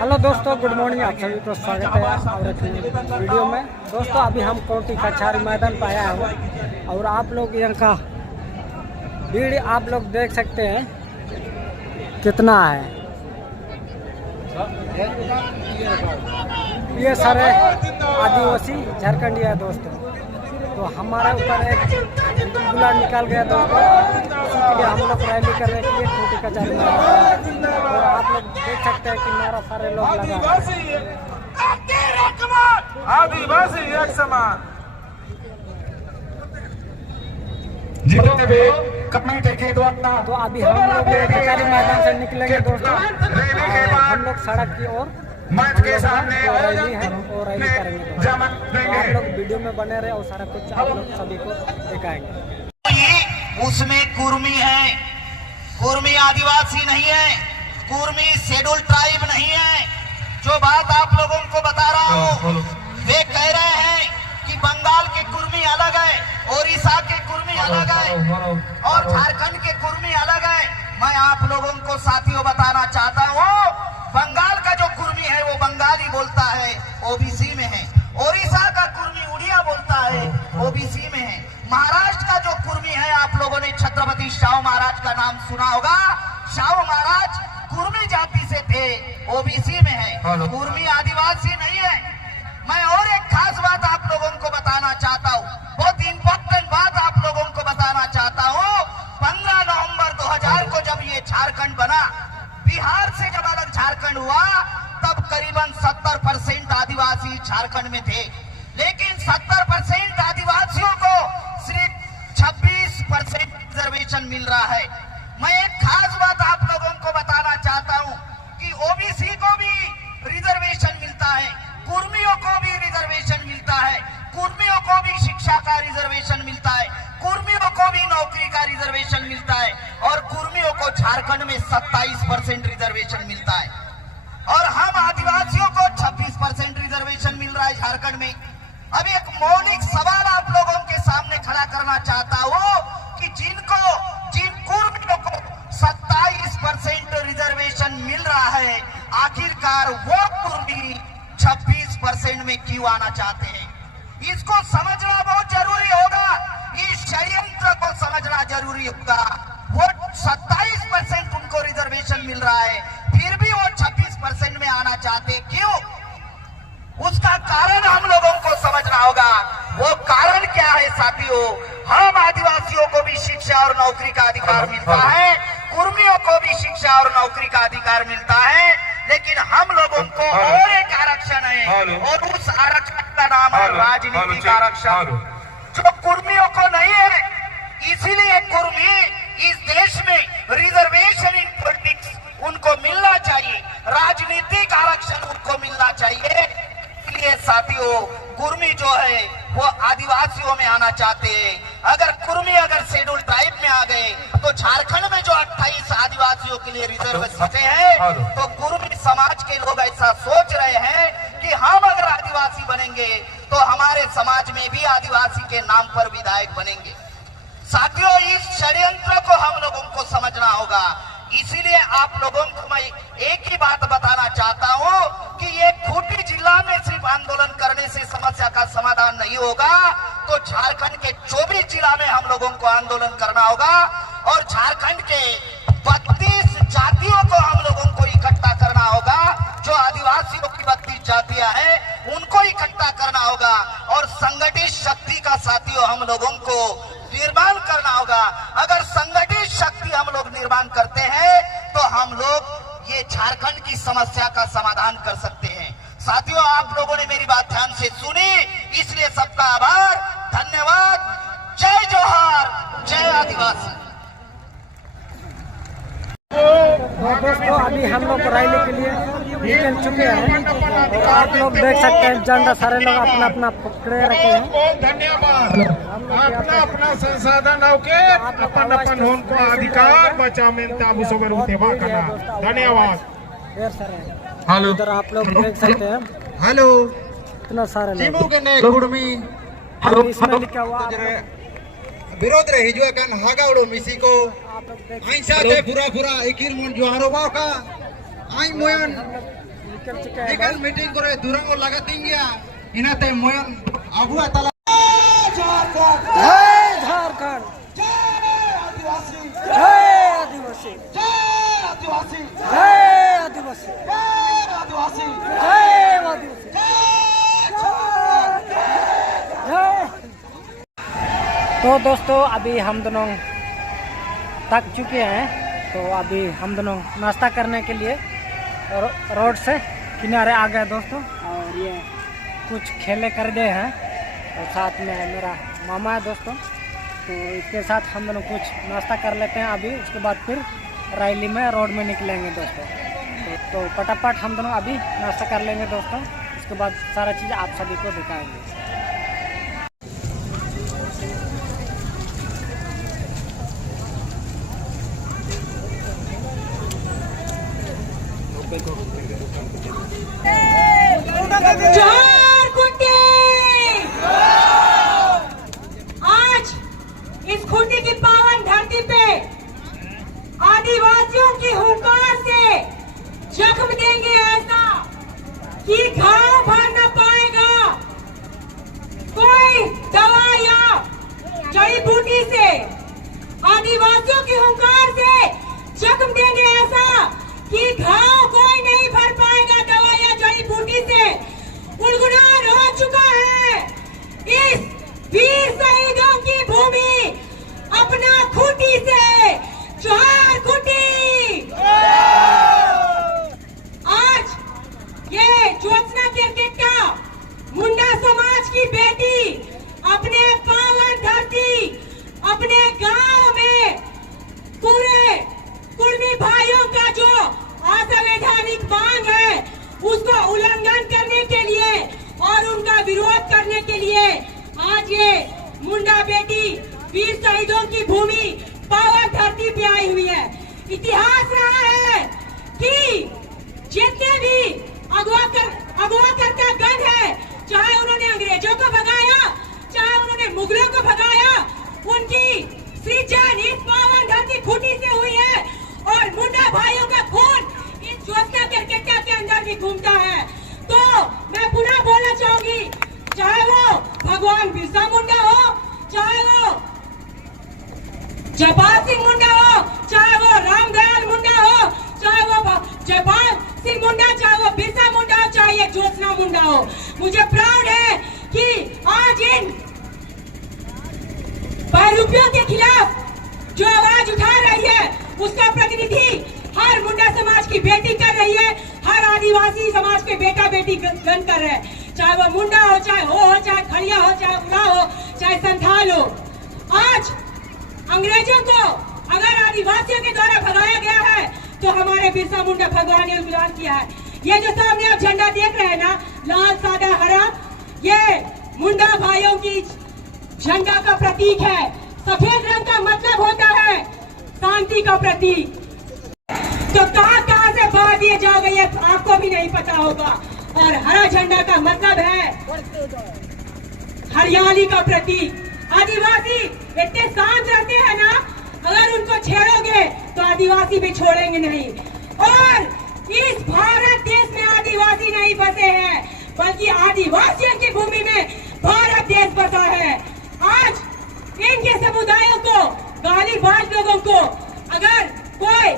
Hello दोस्तों, good morning. आप सभी को स्वागत है और एक वीडियो में। दोस्तों अभी हम कोटी कचहरी मैदान पर आया हूँ और आप लोग यहाँ का भीड़ आप लोग देख सकते हैं कितना है। ये सारे आदिवासी झारखंडी है दोस्तों। तो हमारे ऊपर एक गुलाब निकाल गया दोस्तों, इसी के लिए हम लोग रैली करने के लिए कोटी कचहरी मैदान। और आप लोग देख सकते हैं कि मेरा सारे लोग लगा आदिवासी एक समान तो अभी हम लोग कचहरी मैदान से निकलेंगे दोस्तों। हम लोग सड़क की ओर मंच के सामने रैली है और रैली करेंगे। तो आप लोग वीडियो में बने रहे और सारा कुछ आप लोग सभी को दिखाएंगे। उसमें कुर्मी है, कुर्मी आदिवासी नहीं है, कुर्मी शेड्यूल ट्राइब नहीं है। जो बात आप लोगों को बता रहा हूँ, वे कह रहे हैं कि बंगाल के कुर्मी अलग है, ओडिशा के कुर्मी अलग है और झारखंड के कुर्मी अलग है। मैं आप लोगों को साथियों बताना चाहता हूँ, बंगाल का जो कुर्मी है वो बंगाली बोलता है, ओबीसी में है। ओडिशा का कुर्मी उड़िया बोलता है, ओबीसी में है। महाराष्ट्र का जो कुर्मी है, आप लोगों ने छत्रपति शाहू महाराज का नाम सुना होगा। शाहू महाराज कुर्मी जाति से थे, ओबीसी में है, कुर्मी आदिवासी नहीं है। मैं और एक खास बात आप लोगों को बताना चाहता हूँ, बहुत इंपॉर्टेंट बात आप लोगों को बताना चाहता हूँ। 15 नवंबर 2000 को जब ये झारखंड बना, बिहार से जब अलग झारखंड हुआ, तब करीबन 70% आदिवासी झारखंड में थे। लेकिन 70% आदिवासियों को सिर्फ 26% रिजर्वेशन मिल रहा है। मैं एक खास बात आप लोगों को बताना चाहता हूं कि ओबीसी को भी रिजर्वेशन मिलता है, कुर्मियों को भी रिजर्वेशन मिलता है, कुर्मियों को भी शिक्षा का रिजर्वेशन मिलता है, कुर्मियों को भी नौकरी का रिजर्वेशन मिलता है और कुर्मियों को झारखंड में 27% रिजर्वेशन मिलता है और हम आदिवासियों को 26% रिजर्वेशन मिल रहा है झारखंड में। अभी एक मौलिक सवाल आप लोगों के सामने खड़ा करना चाहता हूं कि जिन कुर्मियों को 27% रिजर्वेशन मिल रहा है, आखिरकार वो कुर्मी 26% में क्यों आना चाहते हैं? इसको समझना बहुत जरूरी होगा, इस षड्यंत्र को समझना जरूरी होगा। वो 27% उनको रिजर्वेशन मिल रहा है, फिर भी वो 26% में आना चाहते क्यों? उसका कारण हम लोगों को समझना होगा। वो कारण क्या है साथियों? हम आदिवासियों को भी शिक्षा और नौकरी का अधिकार मिलता है, कुर्मियों को भी शिक्षा और नौकरी का अधिकार मिलता है, लेकिन हम लोगों को और एक आरक्षण है और उस आरक्षण का नाम है राजनीतिक आरक्षण, जो कुर्मियों को नहीं है। इसीलिए कुर्मी इस देश में रिजर्वेशन इन पॉलिटिक्स उनको मिलना चाहिए, राजनीतिक आरक्षण उनको मिलना चाहिए। इसलिए साथियों, कुर्मी जो है वो आदिवासियों में आना चाहते हैं। अगर कुर्मी शेड्यूल ट्राइब में आ गए तो झारखंड में जो 28 आदिवासियों के लिए रिजर्व सीटें हैं, तो कुर्मी समाज के लोग ऐसा सोच रहे हैं कि हम अगर आदिवासी बनेंगे तो हमारे समाज में भी आदिवासी के नाम पर विधायक बनेंगे। साथियों, इस षड्यंत्र को हम लोगों को समझना होगा। इसीलिए आप लोगों को मैं एक ही बात बताना चाहता हूं कि ये खूंटी जिला में सिर्फ आंदोलन करने से समस्या का समाधान नहीं होगा, तो झारखंड के 24 जिला में हम लोगों को आंदोलन करना होगा और झारखंड के 32 जातियों को हम लोगों को इकट्ठा करना होगा। जो आदिवासियों की 32 जातियां हैं उनको इकट्ठा करना होगा और संगठित शक्ति का साथियों हम लोगों को निर्माण करना होगा। अगर संगठित शक्ति हम लोग निर्माण करते हैं तो हम लोग ये झारखंड की समस्या का समाधान कर सकते हैं। साथियों, आप लोगों ने मेरी बात ध्यान से सुनी, इसलिए सबका आभार, धन्यवाद। जय जोहार, जय आदिवासी। दोस्तों अभी हम लोग रैली के लिए निकल चुके हैं और आप लोग देख सकते हैं झंडा सारे लोग अपना अपना पकड़े रखे हैं। धन्यवाद। अपना अपना संसाधन होके अपन अपन होन को अधिकार बचा मिलता बुसोबर होते वाकना। धन्यवाद। ढेर सारे हैं। हेलो, इधर आप लोग देख सकते हैं, हेलो, इतना सारे लोग। हेलो, इसमें लिखा हुआ विरोध रही जो kan hagaudo misiko आप लोग देख ain sa te pura pura ikir mon juaro ba ka ain moyan निकल चुका है निकल मीटिंग करे दुरंग लगा देंगे इनाते मोयन अबुआ तला जय झारखंड जय आदिवासी जय आदिवासी जय आदिवासी तो दोस्तों अभी हम दोनों थक चुके हैं, तो अभी हम दोनों नाश्ता करने के लिए रोड से किनारे आ गए दोस्तों। और ये कुछ खेले कर दे हैं और साथ में मेरा मामा है दोस्तों, तो इसके साथ हम दोनों कुछ नाश्ता कर लेते हैं अभी। उसके बाद फिर रैली में रोड में निकलेंगे दोस्तों। तो फटाफट हम दोनों अभी नाश्ता कर लेंगे दोस्तों, उसके बाद सारा चीज़ आप सभी को दिखाएंगे। आज इस खूंटी की पावन धरती पे आदिवासियों की हुंकार से जख्म देंगे ऐसा कि घाव भर न पाएगा कोई दवा या जड़ी बूटी से। आदिवासियों की हुंकार से जख्म देंगे ऐसा कि घाव कोई नहीं भर पाएगा दवा या जड़ी बूटी से। गुनगुनान हो चुका है इस वीर शहीदों की भूमि अपना खूंटी से। जोहार खूंटी। आज ये ज्योत्सना क्रिकेटा मुंडा समाज की बेटी अपने पावन धरती अपने गांव में पूरे कुर्मी भाइयों का जो असंवैधानिक मांग है उसको उल्लंघन करने के लिए और उनका विरोध करने के लिए आज ये मुंडा बेटी वीर शहीदों की भूमि पावन धरती पे आई हुई है। इतिहास रहा है कि जितने भी अगवा करता गण है, चाहे उन्होंने अंग्रेजों को भगाया चाहे उन्होंने मुगलों को भगाया, उनकी सृजन इस पावन धरती खूंटी से हुई है। और मुंडा भाइयों का खून इस ज्योत्सना क्रिकेटा के अंदर भी घूमता है। तो मैं पुनः बोलना चाहूंगी, चाहे वो भगवान बिरसा मुंडा हो, चाहे वो जयपाल सिंह मुंडा हो, चाहे वो रामदयाल मुंडा हो, चाहे वो जयपाल सिंह मुंडा, चाहे वो बिरसा मुंडा हो, चाहे ये ज्योत्सना मुंडा हो, मुझे प्राउड है कि आज इन बहरूपियों के खिलाफ जो आवाज उठा रही है उसका प्रतिनिधि हर मुंडा समाज की बेटी कर रही है, हर आदिवासी समाज के बेटा बेटी गण कर रहे हैं। चाहे वो मुंडा हो, चाहे चाहे खड़िया हो, चाहे उला हो, चाहे संथाल हो। आज अंग्रेजों को अगर आदिवासियों के द्वारा भगाया गया है तो हमारे बिरसा मुंडा भगवान ने गुलाम किया है। ये जो सामने आप झंडा देख रहे हैं ना, लाल सादा हरा, ये मुंडा भाइयों की झंडा का प्रतीक है। सफेद रंग का मतलब होता है शांति का प्रतीक। तो कहां से बहा दिए जाओगे ये आपको भी नहीं पता होगा। और हरा झंडा का मतलब है हरियाली का प्रतीक। आदिवासी इतने शांत रहते हैं ना, अगर उनको छेड़ोगे तो आदिवासी भी छोड़ेंगे नहीं। और इस भारत देश में आदिवासी नहीं बसे हैं, बल्कि आदिवासियों की भूमि में भारत देश बसा है। आज इनके समुदायों को, गालीबाज लोगों को अगर कोई